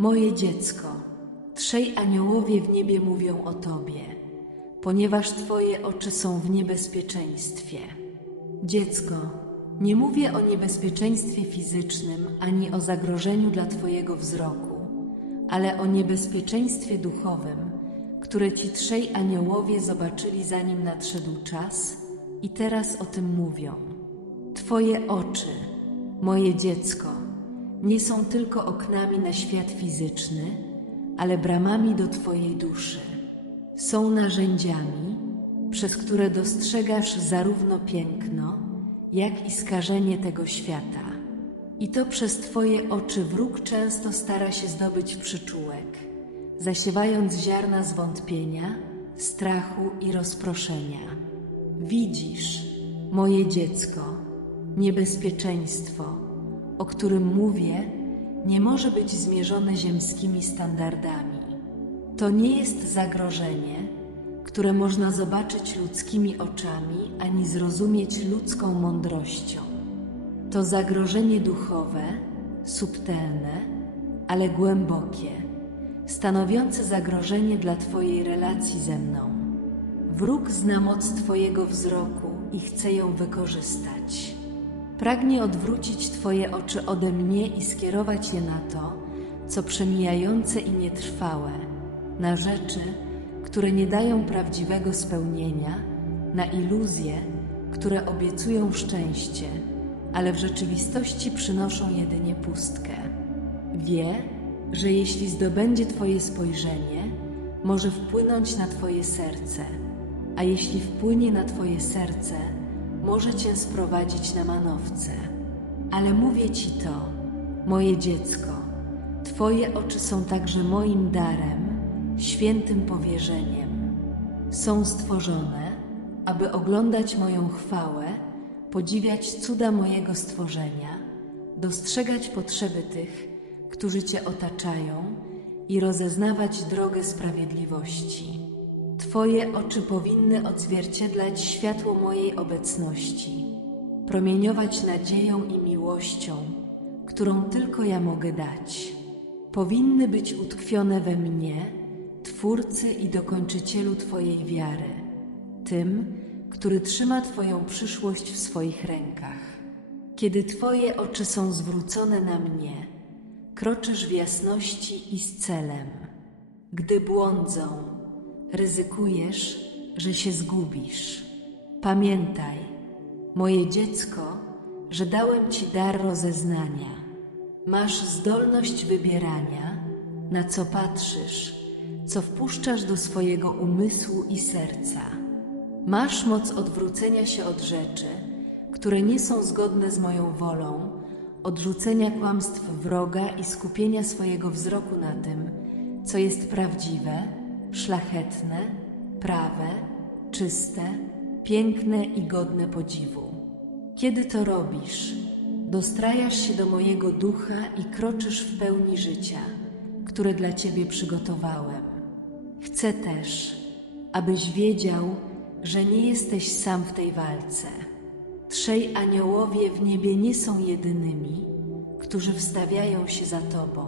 Moje dziecko, trzej aniołowie w niebie mówią o Tobie, ponieważ Twoje oczy są w niebezpieczeństwie. Dziecko, nie mówię o niebezpieczeństwie fizycznym ani o zagrożeniu dla Twojego wzroku, ale o niebezpieczeństwie duchowym, które Ci trzej aniołowie zobaczyli zanim nadszedł czas i teraz o tym mówią. Twoje oczy, moje dziecko, nie są tylko oknami na świat fizyczny, ale bramami do Twojej duszy. Są narzędziami, przez które dostrzegasz zarówno piękno, jak i skażenie tego świata. I to przez Twoje oczy wróg często stara się zdobyć przyczółek, zasiewając ziarna zwątpienia, strachu i rozproszenia. Widzisz, moje dziecko, niebezpieczeństwo, o którym mówię, nie może być zmierzone ziemskimi standardami. To nie jest zagrożenie, które można zobaczyć ludzkimi oczami ani zrozumieć ludzką mądrością. To zagrożenie duchowe, subtelne, ale głębokie, stanowiące zagrożenie dla Twojej relacji ze mną. Wróg zna moc Twojego wzroku i chce ją wykorzystać. Pragnie odwrócić Twoje oczy ode mnie i skierować je na to, co przemijające i nietrwałe, na rzeczy, które nie dają prawdziwego spełnienia, na iluzje, które obiecują szczęście, ale w rzeczywistości przynoszą jedynie pustkę. Wie, że jeśli zdobędzie Twoje spojrzenie, może wpłynąć na Twoje serce, a jeśli wpłynie na Twoje serce, może Cię sprowadzić na manowce. Ale mówię Ci to, moje dziecko, Twoje oczy są także moim darem, świętym powierzeniem. Są stworzone, aby oglądać moją chwałę, podziwiać cuda mojego stworzenia, dostrzegać potrzeby tych, którzy Cię otaczają i rozeznawać drogę sprawiedliwości. Twoje oczy powinny odzwierciedlać światło mojej obecności, promieniować nadzieją i miłością, którą tylko ja mogę dać. Powinny być utkwione we mnie, Twórcy i dokończycielu Twojej wiary, tym, który trzyma Twoją przyszłość w swoich rękach. Kiedy Twoje oczy są zwrócone na mnie, kroczysz w jasności i z celem. Gdy błądzą, ryzykujesz, że się zgubisz. Pamiętaj, moje dziecko, że dałem Ci dar rozeznania. Masz zdolność wybierania, na co patrzysz, co wpuszczasz do swojego umysłu i serca. Masz moc odwrócenia się od rzeczy, które nie są zgodne z moją wolą, odrzucenia kłamstw wroga i skupienia swojego wzroku na tym, co jest prawdziwe, szlachetne, prawe, czyste, piękne i godne podziwu. Kiedy to robisz, dostrajasz się do mojego ducha i kroczysz w pełni życia, które dla Ciebie przygotowałem. Chcę też, abyś wiedział, że nie jesteś sam w tej walce. Trzej aniołowie w niebie nie są jedynymi, którzy wstawiają się za Tobą.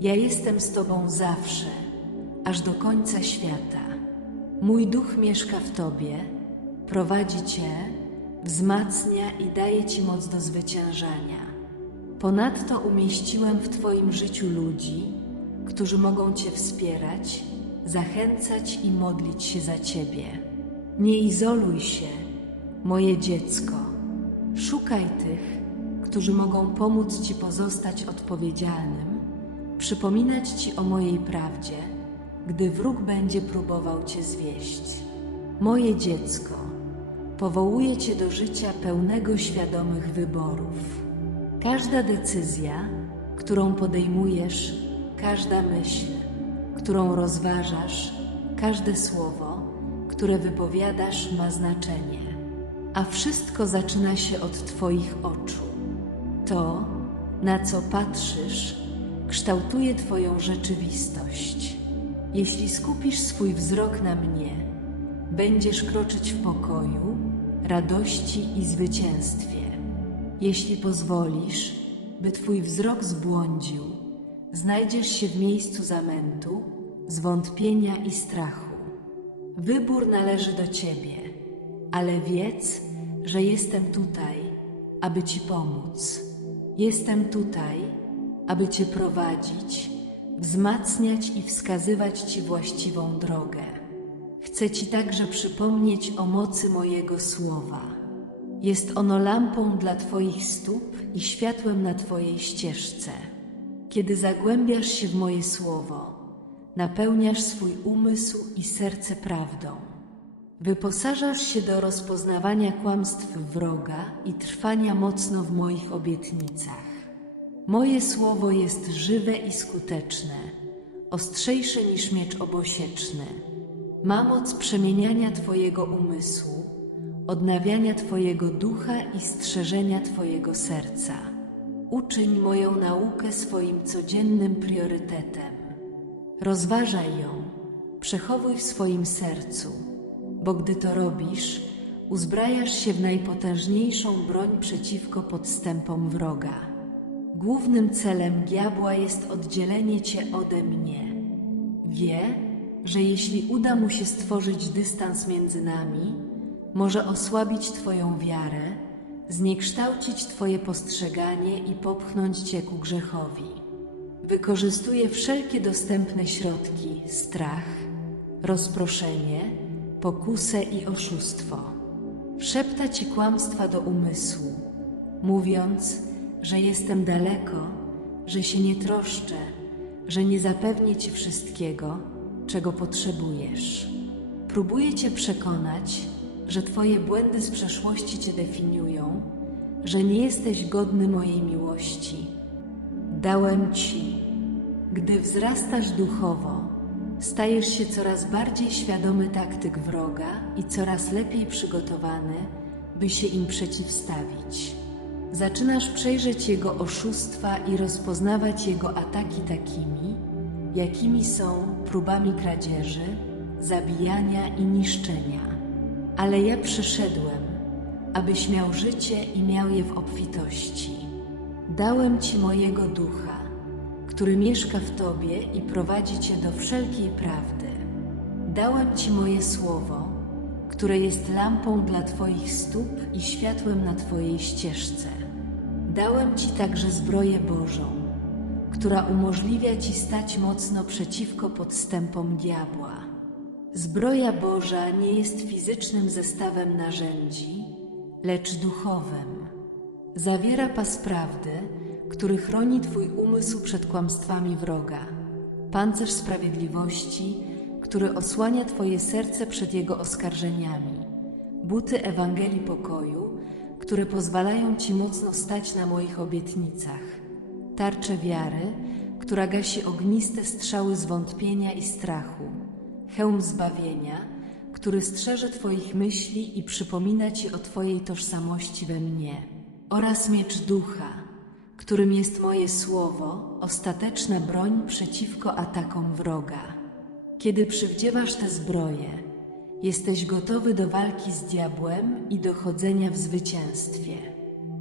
Ja jestem z Tobą zawsze, aż do końca świata. Mój duch mieszka w Tobie, prowadzi Cię, wzmacnia i daje Ci moc do zwyciężania. Ponadto umieściłem w Twoim życiu ludzi, którzy mogą Cię wspierać, zachęcać i modlić się za Ciebie. Nie izoluj się, moje dziecko. Szukaj tych, którzy mogą pomóc Ci pozostać odpowiedzialnym, przypominać Ci o mojej prawdzie, gdy wróg będzie próbował Cię zwieść. Moje dziecko, powołuję Cię do życia pełnego świadomych wyborów. Każda decyzja, którą podejmujesz, każda myśl, którą rozważasz, każde słowo, które wypowiadasz, ma znaczenie, a wszystko zaczyna się od Twoich oczu. To, na co patrzysz, kształtuje Twoją rzeczywistość. Jeśli skupisz swój wzrok na mnie, będziesz kroczyć w pokoju, radości i zwycięstwie. Jeśli pozwolisz, by Twój wzrok zbłądził, znajdziesz się w miejscu zamętu, zwątpienia i strachu. Wybór należy do ciebie, ale wiedz, że jestem tutaj, aby ci pomóc. Jestem tutaj, aby cię prowadzić, wzmacniać i wskazywać ci właściwą drogę. Chcę ci także przypomnieć o mocy mojego słowa. Jest ono lampą dla Twoich stóp i światłem na Twojej ścieżce. Kiedy zagłębiasz się w moje słowo, napełniasz swój umysł i serce prawdą. Wyposażasz się do rozpoznawania kłamstw wroga i trwania mocno w moich obietnicach. Moje słowo jest żywe i skuteczne, ostrzejsze niż miecz obosieczny. Ma moc przemieniania Twojego umysłu, odnawiania Twojego ducha i strzeżenia Twojego serca. Uczyń moją naukę swoim codziennym priorytetem. Rozważaj ją, przechowuj w swoim sercu, bo gdy to robisz, uzbrajasz się w najpotężniejszą broń przeciwko podstępom wroga. Głównym celem diabła jest oddzielenie cię ode mnie. Wie, że jeśli uda mu się stworzyć dystans między nami, może osłabić Twoją wiarę, zniekształcić Twoje postrzeganie i popchnąć Cię ku grzechowi. Wykorzystuje wszelkie dostępne środki strach, rozproszenie, pokusę i oszustwo. Szepta Ci kłamstwa do umysłu, mówiąc, że jestem daleko, że się nie troszczę, że nie zapewnię Ci wszystkiego, czego potrzebujesz. Próbuje Cię przekonać, że Twoje błędy z przeszłości Cię definiują, że nie jesteś godny mojej miłości. Dałem Ci. Gdy wzrastasz duchowo, stajesz się coraz bardziej świadomy taktyk wroga i coraz lepiej przygotowany, by się im przeciwstawić. Zaczynasz przejrzeć jego oszustwa i rozpoznawać jego ataki takimi, jakimi są próbami kradzieży, zabijania i niszczenia. Ale ja przyszedłem, abyś miał życie i miał je w obfitości. Dałem Ci mojego ducha, który mieszka w Tobie i prowadzi Cię do wszelkiej prawdy. Dałem Ci moje słowo, które jest lampą dla Twoich stóp i światłem na Twojej ścieżce. Dałem Ci także zbroję Bożą, która umożliwia Ci stać mocno przeciwko podstępom diabła. Zbroja Boża nie jest fizycznym zestawem narzędzi, lecz duchowym. Zawiera pas prawdy, który chroni Twój umysł przed kłamstwami wroga, pancerz sprawiedliwości, który osłania Twoje serce przed jego oskarżeniami, buty Ewangelii pokoju, które pozwalają Ci mocno stać na moich obietnicach, tarczę wiary, która gasi ogniste strzały zwątpienia i strachu, hełm zbawienia, który strzeże Twoich myśli i przypomina Ci o Twojej tożsamości we mnie, oraz miecz ducha, którym jest moje słowo, ostateczna broń przeciwko atakom wroga. Kiedy przywdziewasz te zbroje, jesteś gotowy do walki z diabłem i dochodzenia w zwycięstwie,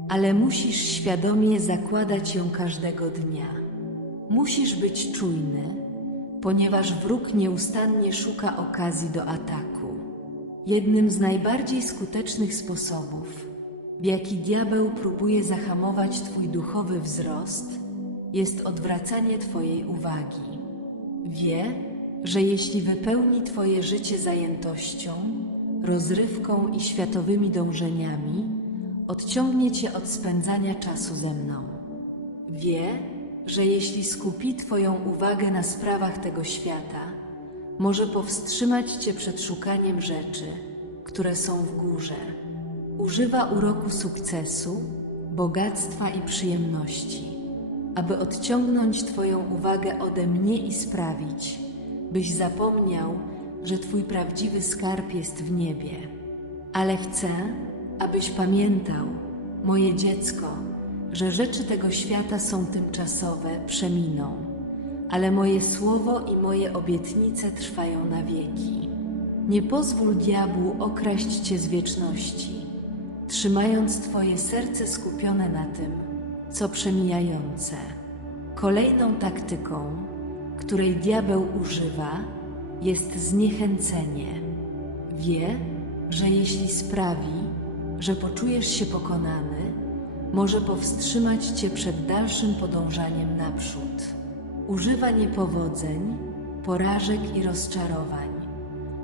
ale musisz świadomie zakładać ją każdego dnia. Musisz być czujny, ponieważ wróg nieustannie szuka okazji do ataku. Jednym z najbardziej skutecznych sposobów, w jaki diabeł próbuje zahamować Twój duchowy wzrost, jest odwracanie Twojej uwagi. Wie, że jeśli wypełni Twoje życie zajętością, rozrywką i światowymi dążeniami, odciągnie Cię od spędzania czasu ze mną. Wie, że jeśli skupi Twoją uwagę na sprawach tego świata, może powstrzymać Cię przed szukaniem rzeczy, które są w górze. Używa uroku sukcesu, bogactwa i przyjemności, aby odciągnąć Twoją uwagę ode mnie i sprawić, byś zapomniał, że Twój prawdziwy skarb jest w niebie. Ale chcę, abyś pamiętał, moje dziecko, że rzeczy tego świata są tymczasowe, przeminą, ale moje słowo i moje obietnice trwają na wieki. Nie pozwól diabłu okraść cię z wieczności, trzymając Twoje serce skupione na tym, co przemijające. Kolejną taktyką, której diabeł używa, jest zniechęcenie. Wie, że jeśli sprawi, że poczujesz się pokonany, może powstrzymać cię przed dalszym podążaniem naprzód. Używa niepowodzeń, porażek i rozczarowań,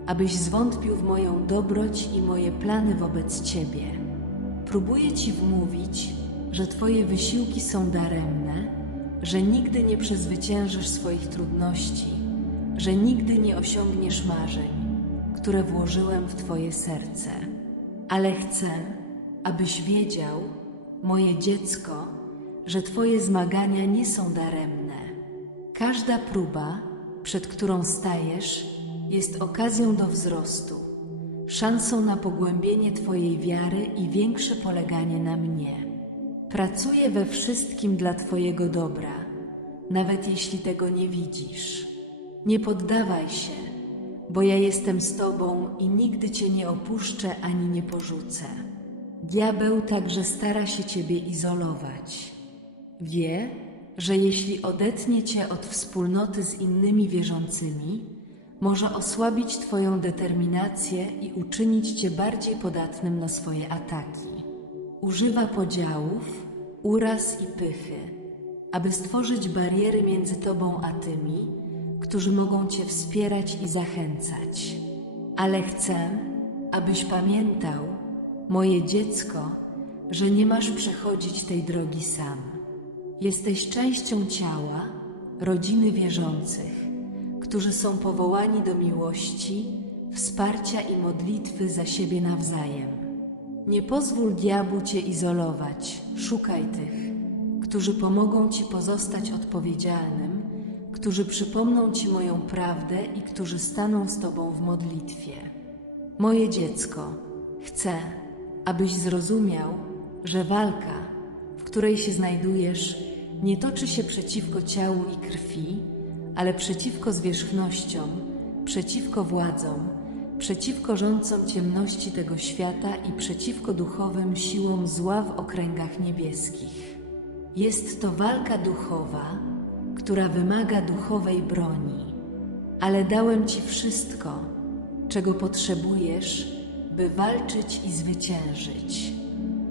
abyś zwątpił w moją dobroć i moje plany wobec ciebie. Próbuje ci wmówić, że twoje wysiłki są daremne, że nigdy nie przezwyciężysz swoich trudności, że nigdy nie osiągniesz marzeń, które włożyłem w twoje serce. Ale chcę, abyś wiedział, moje dziecko, że twoje zmagania nie są daremne. Każda próba, przed którą stajesz, jest okazją do wzrostu, szansą na pogłębienie Twojej wiary i większe poleganie na mnie. Pracuję we wszystkim dla Twojego dobra, nawet jeśli tego nie widzisz. Nie poddawaj się, bo ja jestem z Tobą i nigdy Cię nie opuszczę ani nie porzucę. Diabeł także stara się Ciebie izolować. Wie, że jeśli odetnie Cię od wspólnoty z innymi wierzącymi, może osłabić Twoją determinację i uczynić Cię bardziej podatnym na swoje ataki. Używa podziałów, uraz i pychy, aby stworzyć bariery między Tobą a tymi, którzy mogą Cię wspierać i zachęcać. Ale chcę, abyś pamiętał, moje dziecko, że nie masz przechodzić tej drogi sam. Jesteś częścią ciała, rodziny wierzących, którzy są powołani do miłości, wsparcia i modlitwy za siebie nawzajem. Nie pozwól diabłu cię izolować, szukaj tych, którzy pomogą ci pozostać odpowiedzialnym, którzy przypomną ci moją prawdę i którzy staną z tobą w modlitwie. Moje dziecko, chcę, abyś zrozumiał, że walka, w której się znajdujesz, nie toczy się przeciwko ciału i krwi, ale przeciwko zwierzchnościom, przeciwko władzom, przeciwko rządcom ciemności tego świata i przeciwko duchowym siłom zła w okręgach niebieskich. Jest to walka duchowa, która wymaga duchowej broni, ale dałem Ci wszystko, czego potrzebujesz, by walczyć i zwyciężyć.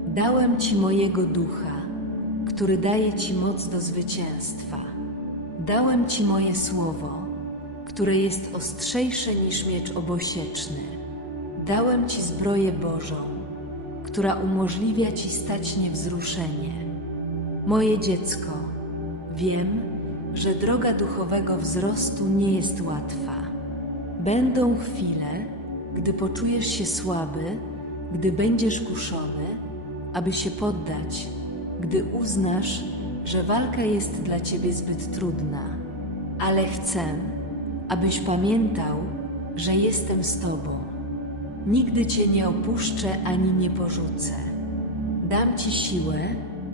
Dałem Ci mojego ducha, który daje Ci moc do zwycięstwa. Dałem Ci moje słowo, które jest ostrzejsze niż miecz obosieczny. Dałem Ci zbroję Bożą, która umożliwia Ci stać niewzruszenie. Moje dziecko, wiem, że droga duchowego wzrostu nie jest łatwa. Będą chwile, gdy poczujesz się słaby, gdy będziesz kuszony, aby się poddać, gdy uznasz, że walka jest dla ciebie zbyt trudna. Ale chcę, abyś pamiętał, że jestem z tobą. Nigdy cię nie opuszczę ani nie porzucę. Dam ci siłę,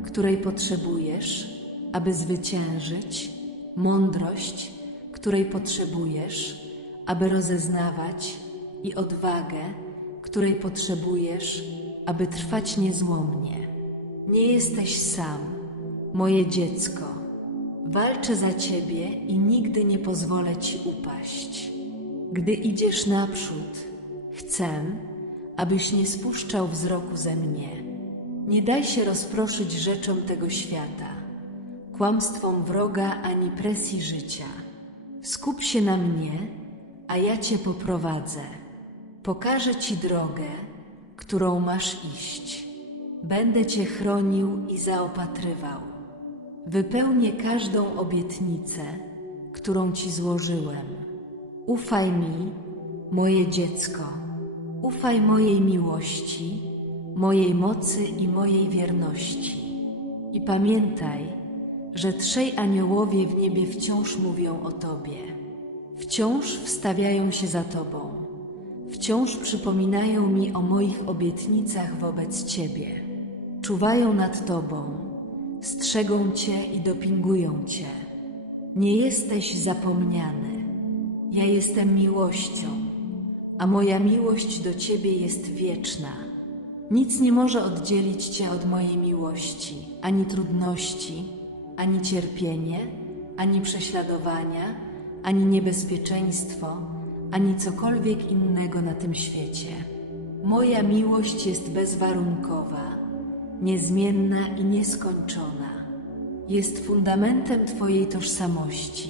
której potrzebujesz, aby zwyciężyć, mądrość, której potrzebujesz, aby rozeznawać i odwagę, której potrzebujesz, aby trwać niezłomnie. Nie jesteś sam, moje dziecko. Walczę za ciebie i nigdy nie pozwolę ci upaść. Gdy idziesz naprzód, chcę, abyś nie spuszczał wzroku ze mnie. Nie daj się rozproszyć rzeczom tego świata, kłamstwom wroga ani presji życia. Skup się na mnie, a ja cię poprowadzę. Pokażę ci drogę, którą masz iść. Będę cię chronił i zaopatrywał. Wypełnię każdą obietnicę, którą ci złożyłem. Ufaj mi, moje dziecko. Ufaj mojej miłości, mojej mocy i mojej wierności. I pamiętaj, że trzej aniołowie w niebie wciąż mówią o Tobie. Wciąż wstawiają się za Tobą. Wciąż przypominają mi o moich obietnicach wobec Ciebie. Czuwają nad Tobą, strzegą Cię i dopingują Cię. Nie jesteś zapomniany. Ja jestem miłością, a moja miłość do Ciebie jest wieczna. Nic nie może oddzielić Cię od mojej miłości, ani trudności, ani cierpienie, ani prześladowania, ani niebezpieczeństwo, ani cokolwiek innego na tym świecie. Moja miłość jest bezwarunkowa, niezmienna i nieskończona. Jest fundamentem Twojej tożsamości,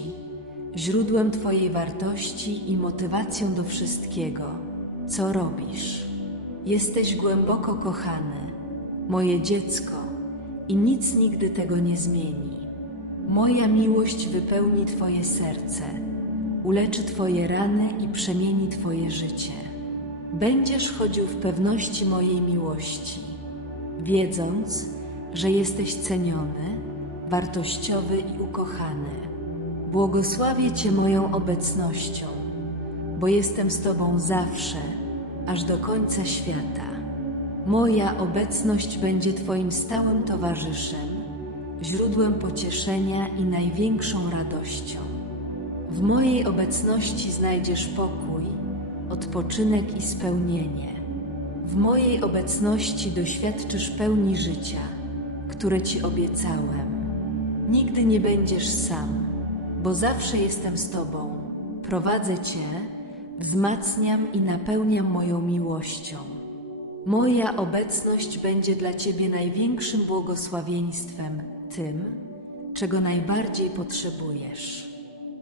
źródłem Twojej wartości i motywacją do wszystkiego, co robisz. Jesteś głęboko kochany, moje dziecko, i nic nigdy tego nie zmieni. Moja miłość wypełni Twoje serce, uleczy Twoje rany i przemieni Twoje życie. Będziesz chodził w pewności mojej miłości, wiedząc, że jesteś ceniony, wartościowy i ukochany. Błogosławię Cię moją obecnością, bo jestem z Tobą zawsze, aż do końca świata. Moja obecność będzie Twoim stałym towarzyszem, źródłem pocieszenia i największą radością. W mojej obecności znajdziesz pokój, odpoczynek i spełnienie. W mojej obecności doświadczysz pełni życia, które Ci obiecałem. Nigdy nie będziesz sam, bo zawsze jestem z Tobą. Prowadzę Cię, wzmacniam i napełniam moją miłością. Moja obecność będzie dla Ciebie największym błogosławieństwem, tym, czego najbardziej potrzebujesz.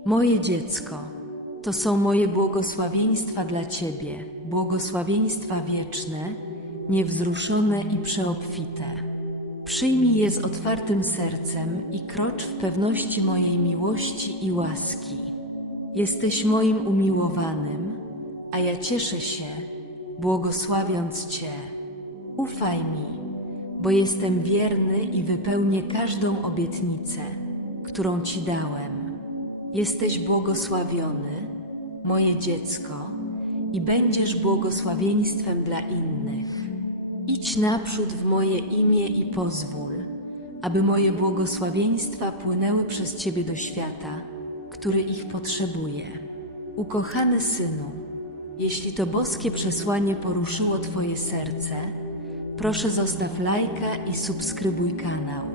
Moje dziecko, to są moje błogosławieństwa dla Ciebie, błogosławieństwa wieczne, niewzruszone i przeobfite. Przyjmij je z otwartym sercem i krocz w pewności mojej miłości i łaski. Jesteś moim umiłowanym, a ja cieszę się, błogosławiąc Cię. Ufaj mi, bo jestem wierny i wypełnię każdą obietnicę, którą Ci dałem. Jesteś błogosławiony, moje dziecko, i będziesz błogosławieństwem dla innych. Idź naprzód w moje imię i pozwól, aby moje błogosławieństwa płynęły przez Ciebie do świata, który ich potrzebuje. Ukochany synu, jeśli to boskie przesłanie poruszyło Twoje serce, proszę zostaw lajka i subskrybuj kanał.